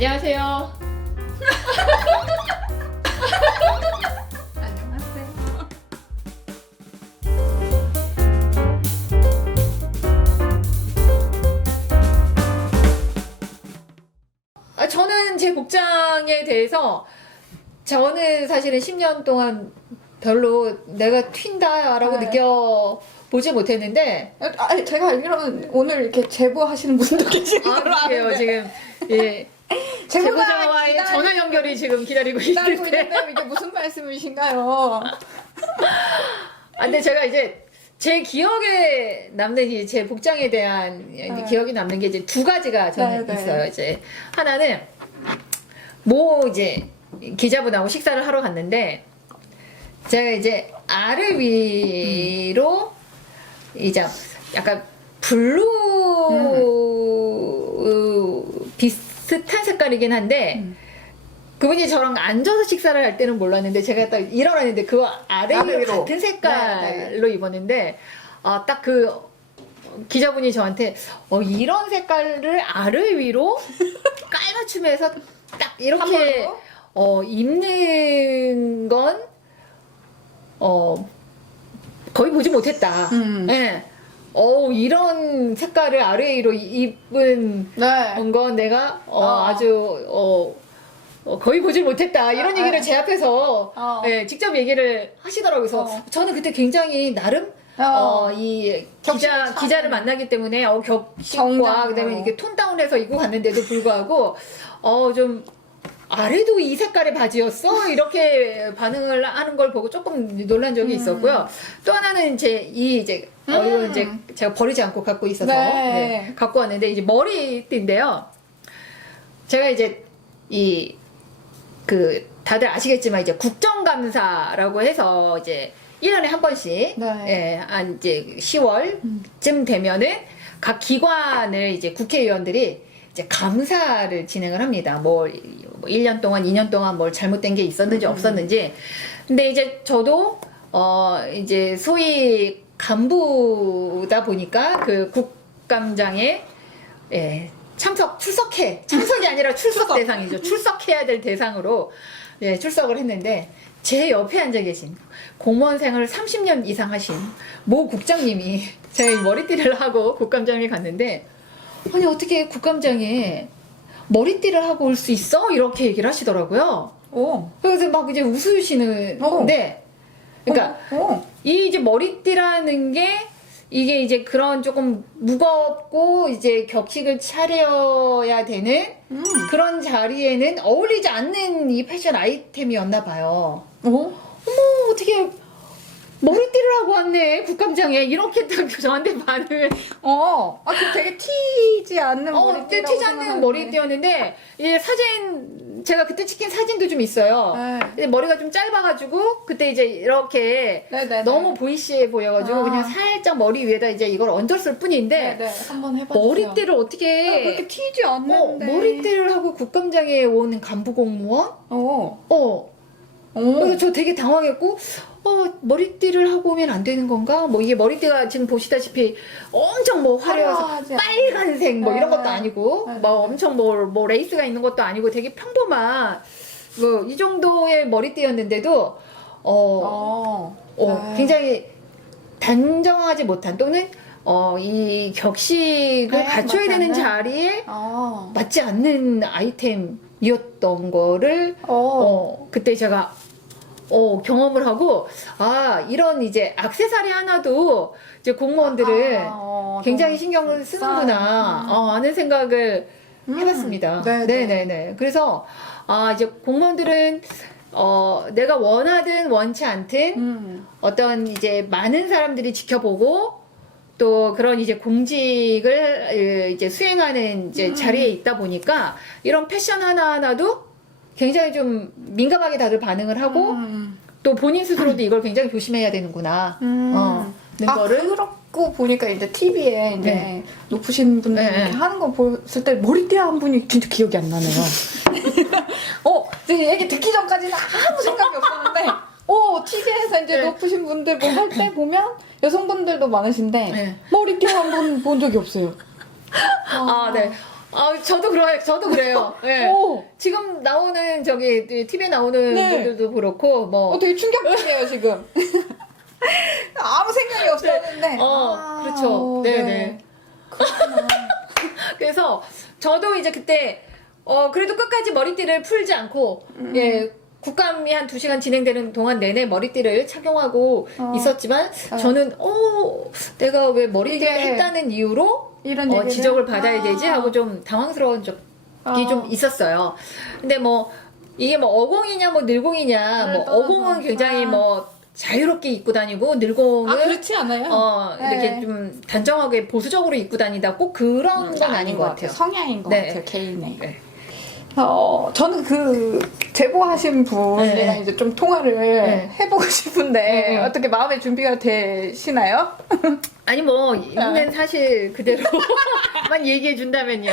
안녕하세요. 안녕하세요. 저는 제 복장에 대해서 저는 사실은 10년 동안 별로 내가 튄다라고 네. 느껴보지 못했는데 제가 알기로는 오늘 이렇게 제보하시는 분도 계신 걸로 그래요 아는데 지금 예 제보자와의 전화 연결이 지금 기다리고 기다리고 있는데 있는데 이게 무슨 말씀이신가요? 근데 제가 이제 제 기억에 남는 제 복장에 대한 네. 기억이 남는 게 이제 두 가지가 저는 네, 네. 있어요. 이제 하나는 뭐 이제 기자분하고 식사를 하러 갔는데 제가 이제 알을 위로 이제 약간 블루 비슷한 색깔이긴 한데 그분이 저랑 앉아서 식사를 할 때는 몰랐는데 제가 딱 일어났는데 그 아래 아래 위로 위로. 같은 색깔로 입었는데 딱 그 기자분이 저한테 이런 색깔을 아래 위로 깔맞춤해서 딱 이렇게 입는 건 거의 보지 못했다. 예. 이런 색깔을 아래 위로 입은 네. 건 내가 아주 거의 보질 못했다 이런 얘기를 제 앞에서 직접 얘기를 하시더라고요. 그래서 저는 그때 굉장히 나름 이 기자를 만나기 때문에 격식과 그다음에 이게 톤 다운해서 입고 갔는데도 불구하고 좀 아래도 이 색깔의 바지였어? 이렇게 반응을 하는 걸 보고 조금 놀란 적이 있었고요. 또 하나는 이건 이제 제가 버리지 않고 갖고 있어서 네. 갖고 왔는데 이제 머리띠인데요. 제가 이제 다들 아시겠지만 이제 국정감사라고 해서 이제 1년에 한 번씩 한 이제 10월쯤 되면은 각 기관을 이제 국회의원들이 이제 감사를 진행을 합니다. 뭐 1년 동안, 2년 동안 뭘 잘못된 게 있었는지 없었는지. 근데 이제 저도 이제 소위 간부다 보니까 그 국감장에 참석이 아니라 출석 대상이죠. 출석해야 될 대상으로 출석을 했는데 제 옆에 앉아 계신 공무원 생활을 30년 이상 하신 모 국장님이 제 머리띠를 하고 국감장에 갔는데 아니 어떻게 국감장에 머리띠를 하고 올 수 있어? 이렇게 얘기를 하시더라고요. 그래서 막 이제 웃으시는데 그러니까 이 이제 머리띠라는 게 이게 이제 그런 조금 무겁고 이제 격식을 차려야 되는 그런 자리에는 어울리지 않는 이 패션 아이템이었나 봐요. 어머 어떻게 머리띠를 하고 왔네 국감장에 이렇게 딱 저한테 반응을 되게 튀지 않는 머리띠라고 튀지 않는 머리띠였는데 이제 사진 제가 그때 찍힌 사진도 좀 있어요. 근데 머리가 좀 짧아가지고 그때 이제 이렇게 너무 보이시해 보여가지고 그냥 살짝 머리 위에다 이제 이걸 얹었을 뿐인데 한번 해봐주세요. 머리띠를 어떻게 그렇게 튀지 않는데 머리띠를 하고 국감장에 온 간부 공무원? 그래서 저 되게 당황했고 머리띠를 하고 오면 안 되는 건가? 뭐 이게 머리띠가 지금 보시다시피 엄청 뭐 화려해서 빨간색 뭐 이런 것도 아니고 뭐 엄청 뭐 레이스가 있는 것도 아니고 되게 평범한 뭐 이 정도의 머리띠였는데도 굉장히 단정하지 못한 또는 이 격식을 갖춰야 되는 자리에 맞지 않는 아이템이었던 거를 그때 제가 경험을 하고 이런 이제 액세서리 하나도 이제 공무원들은 굉장히 신경을 쓰는구나 하는 생각을 해봤습니다. 네네네. 그래서 이제 공무원들은 내가 원하든 원치 않든 어떤 이제 많은 사람들이 지켜보고 또 그런 이제 공직을 이제 수행하는 이제 자리에 있다 보니까 이런 패션 하나하나도 굉장히 좀 민감하게 다들 반응을 하고 또 본인 스스로도 이걸 굉장히 조심해야 되는구나. 거를 그렇고 보니까 이제 TV에 이제 높으신 분들 이렇게 하는 거 봤을 때 머리띠 한 분이 진짜 기억이 안 나네요. 이제 얘기 듣기 전까지는 아무 생각이 없었는데 TV에서 이제 높으신 분들 뭐 할 때 보면 여성분들도 많으신데 머리띠 한 번 본 적이 없어요. 네. 저도 그래요. 예. 오. 지금 나오는 TV에 나오는 네. 분들도 그렇고 뭐 되게 충격적이에요 지금. 아무 생각이 없었는데. 그렇죠. 네네. 그래서 저도 이제 그때 그래도 끝까지 머리띠를 풀지 않고 예. 국감이 한 2시간 진행되는 동안 내내 머리띠를 착용하고 있었지만 저는 내가 왜 머리띠를 이게 했다는 이유로 이런 얘기를? 지적을 받아야 되지 하고 좀 당황스러운 적이 좀 있었어요. 근데 뭐 이게 뭐 어공이냐 뭐 늘공이냐 뭐 어공은 굉장히 뭐 자유롭게 입고 다니고 늘공은 그렇지 않아요? 이렇게 네. 좀 단정하게 보수적으로 입고 다니다 꼭 그런 건 아닌 것 같아요. 성향인 것 네. 같아요 개인의. 네. 저는 그 제보하신 분이랑 네. 이제 좀 통화를 네. 해보고 싶은데 네. 어떻게 마음의 준비가 되시나요? 아니 뭐 있는 사실 그대로만 얘기해 준다면요.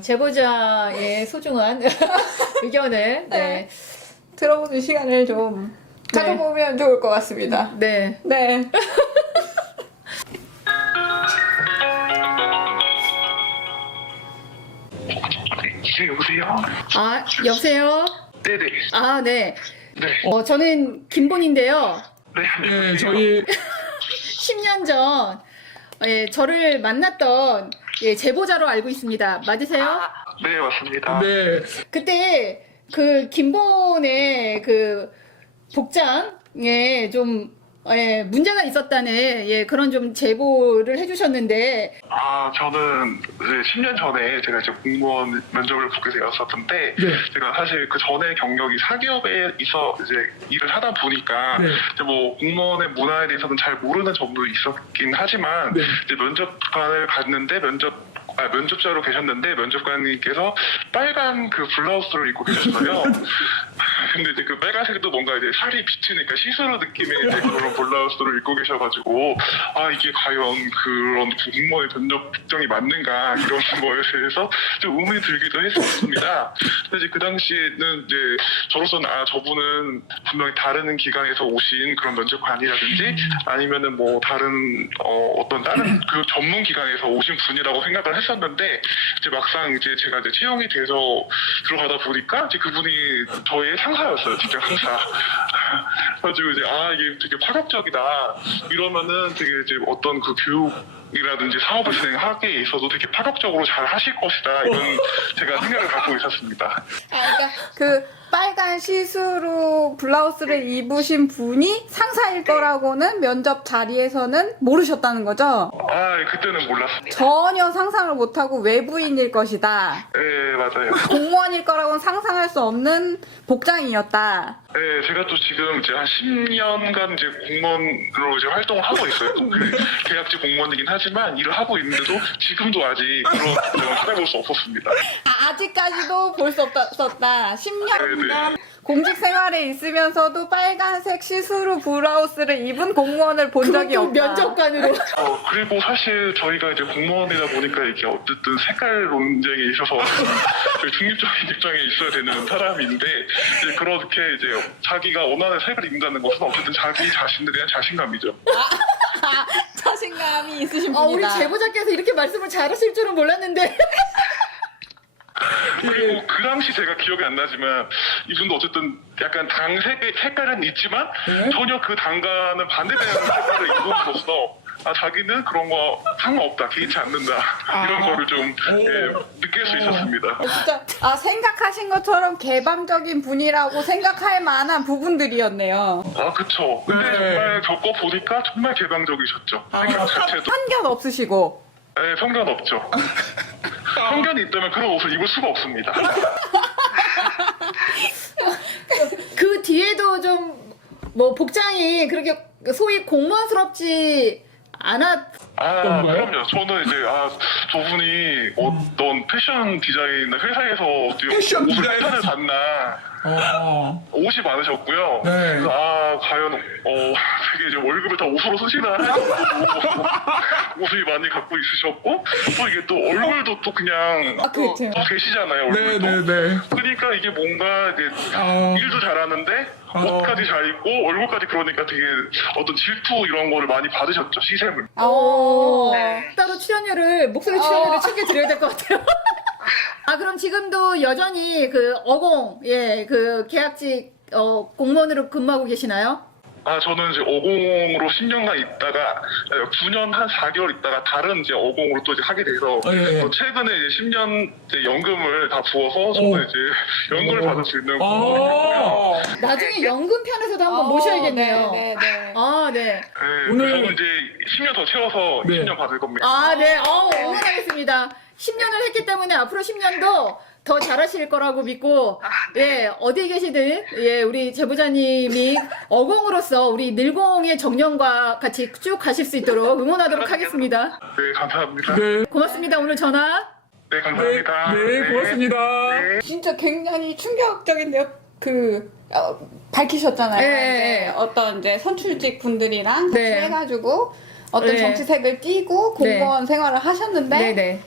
제보자의 소중한 의견을 네. 들어보는 시간을 좀 네. 가져보면 좋을 것 같습니다. 네. 네. 여보세요? 여보세요? 네네. 네. 네. 저는 김본인데요. 네, 저희 10년 전 저를 만났던 제보자로 알고 있습니다. 맞으세요? 네, 맞습니다. 네. 그때 그 김본의 그 복장에 좀 문제가 있었다는 그런 좀 제보를 해주셨는데 저는 이제 10년 전에 제가 이제 공무원 면접을 보게 되었었는데, 네. 제가 사실 그 전에 경력이 사기업에 있어 이제 일을 하다 보니까, 네. 이제 뭐 공무원의 문화에 대해서는 잘 모르는 점도 있었긴 하지만, 네. 이제 면접관을 갔는데 면접자로 계셨는데 면접관님께서 빨간 그 블라우스를 입고 계셨어요. 근데 이제 그 빨간색도 뭔가 이제 살이 비치니까 시스루 느낌의 이제 그런 블라우스를 입고 계셔가지고 이게 과연 그런 공무원의 면접 특정이 맞는가 이런 거에 대해서 좀 의문이 들기도 했었습니다. 근데 이제 그 당시에는 이제 저로서는 저분은 분명히 다른 기관에서 오신 그런 면접관이라든지 아니면은 뭐 다른 어떤 다른 그 전문 기관에서 오신 분이라고 생각을 했었는데 이제 막상 이제 제가 이제 채용이 돼서 들어가다 보니까 이제 그분이 저의 상사였어요, 직장 상사. 그래가지고 이제 이게 되게 파격적이다. 이러면은 되게 이제 어떤 그 교육이라든지 사업을 진행하기에 있어도 되게 파격적으로 잘 하실 것이다. 이런 제가 생각을 갖고 있었습니다. 그러니까 그 빨간 시스루 블라우스를 입으신 분이 상사일 거라고는 면접 자리에서는 모르셨다는 거죠? 그때는 몰랐습니다. 전혀 상상을 못하고 외부인일 것이다. 네, 맞아요. 공무원일 거라고는 상상할 수 없는 복장이었다. 네, 제가 또 지금 이제 한 10년간 이제 공무원으로 이제 활동을 하고 있어요. 계약직 공무원이긴 하지만 일을 하고 있는데도 지금도 아직 그런 복장을 찾아볼 수 없었습니다. 아직까지도 볼 수 없었다. 10년간 네네. 공직 생활에 있으면서도 빨간색 시스루 블라우스를 입은 공무원을 본 적이 그것도 없다. 면접관으로 그리고 사실 저희가 이제 공무원이다 보니까 이게 어쨌든 색깔 논쟁에 있어서 중립적인 입장에 있어야 되는 사람인데 이제 그렇게 이제 자기가 원하는 색을 입는다는 것은 어쨌든 자기 자신에 대한 자신감이죠. 자신감이 있으신 우리 분이다. 제보자께서 이렇게 말씀을 잘하실 줄은 몰랐는데 그리고 그 당시 제가 기억이 안 나지만 이분도 어쨌든 약간 당색의 색깔은 있지만 전혀 그 당과는 반대되는 색깔을 입음으로써 자기는 그런 거 상관없다, 개의치 않는다 이런 거를 좀 느낄 수 있었습니다. 진짜 생각하신 것처럼 개방적인 분이라고 생각할 만한 부분들이었네요. 그쵸. 근데 네. 정말 겪어보니까 정말 개방적이셨죠. 생각 자체도. 편견 없으시고. 네, 편견 없죠. 편견이 있다면 그런 옷을 입을 수가 없습니다. 그 뒤에도 좀 뭐 복장이 그렇게 소위 공무원스럽지 않았. 어떤가요? 그럼요. 저는 이제 저분이 어떤 패션 디자인 회사에서 패션 옷을 디자인 패턴을 봤나 옷이 많으셨고요. 네. 그래서 과연 되게 이제 월급을 다 옷으로 쓰시나 옷을 많이 갖고 있으셨고 또 이게 또 얼굴도 또 그냥 그렇죠. 또 계시잖아요. 얼굴도. 네네네. 그러니까 이게 뭔가 이제 일도 잘하는데 옷까지 잘 입고 얼굴까지 그러니까 되게 어떤 질투 이런 거를 많이 받으셨죠, 시샘을. 따로 출연료를 목소리 출연료를 챙겨드려야 될 것 같아요. 아 그럼 지금도 여전히 그 어공 그 계약직 공무원으로 근무하고 계시나요? 아, 저는 이제 어공으로 10년간 있다가 9년 한 4개월 있다가 다른 이제 어공으로 또 이제 하게 돼서 예. 최근에 이제 10년 이제 연금을 다 부어서 저는 이제 연금을 받을 수 있는 공무원이고요. 나중에 연금 편에서도 한번 모셔야겠네요. 네. 아 네. 네, 오늘- 저는 이제 10년 더 채워서 네. 10년 받을 겁니다. 아 네. 응원하겠습니다. 10년을 했기 때문에 앞으로 10년도 더 잘하실 거라고 믿고 어디에 계시든 우리 제보자님이 어공으로서 우리 늘공의 정년과 같이 쭉 가실 수 있도록 응원하도록 하겠습니다. 네, 감사합니다. 네. 고맙습니다. 오늘 전화. 네, 감사합니다. 네, 고맙습니다. 진짜 굉장히 충격적인데요. 밝히셨잖아요. 네. 이제 어떤 이제 선출직 분들이랑 같이 네. 해가지고 어떤 네. 정치색을 띠고 공무원 생활을 하셨는데 네네.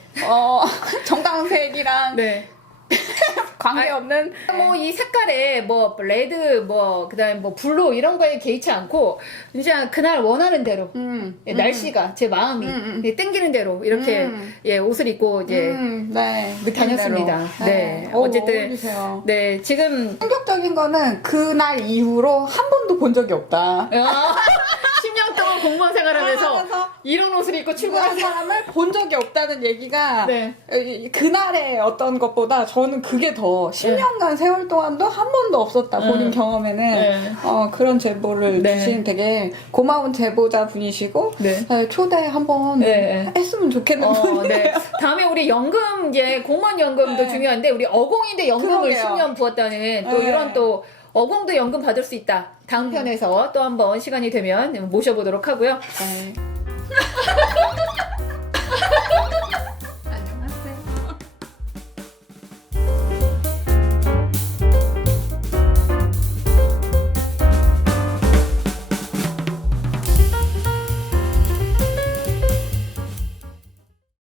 정당색이랑 네. 관계없는 뭐 이 색깔에 뭐 레드 뭐 그다음에 뭐 블루 이런 거에 개의치 않고 진짜 그날 원하는 대로 날씨가 제 마음이 땡기는 대로 이렇게 옷을 입고 이제 네, 다녔습니다. 네. 어쨌든 어울리세요. 네 지금 충격적인 거는 그날 이후로 한 번도 본 적이 없다. 10년 동안 공무원 생활하면서 하면서 이런 옷을 입고 출근한 출근하는 사람을 본 적이 없다는 얘기가 네. 그날의 어떤 것보다 저는 그게 더 10년간 세월 동안도 한 번도 없었다 본인 경험에는 네. 그런 제보를 네. 주신 되게 고마운 제보자 분이시고 네. 초대 한번 네. 했으면 좋겠는 분이 네. 다음에 우리 연금 이제 공무원 연금도 네. 중요한데 우리 어공인데 연금을 그러게요. 10년 부었다는 또 네. 이런 또 어공도 연금 받을 수 있다. 다음 편에서 또 한번 시간이 되면 모셔보도록 하고요. 네.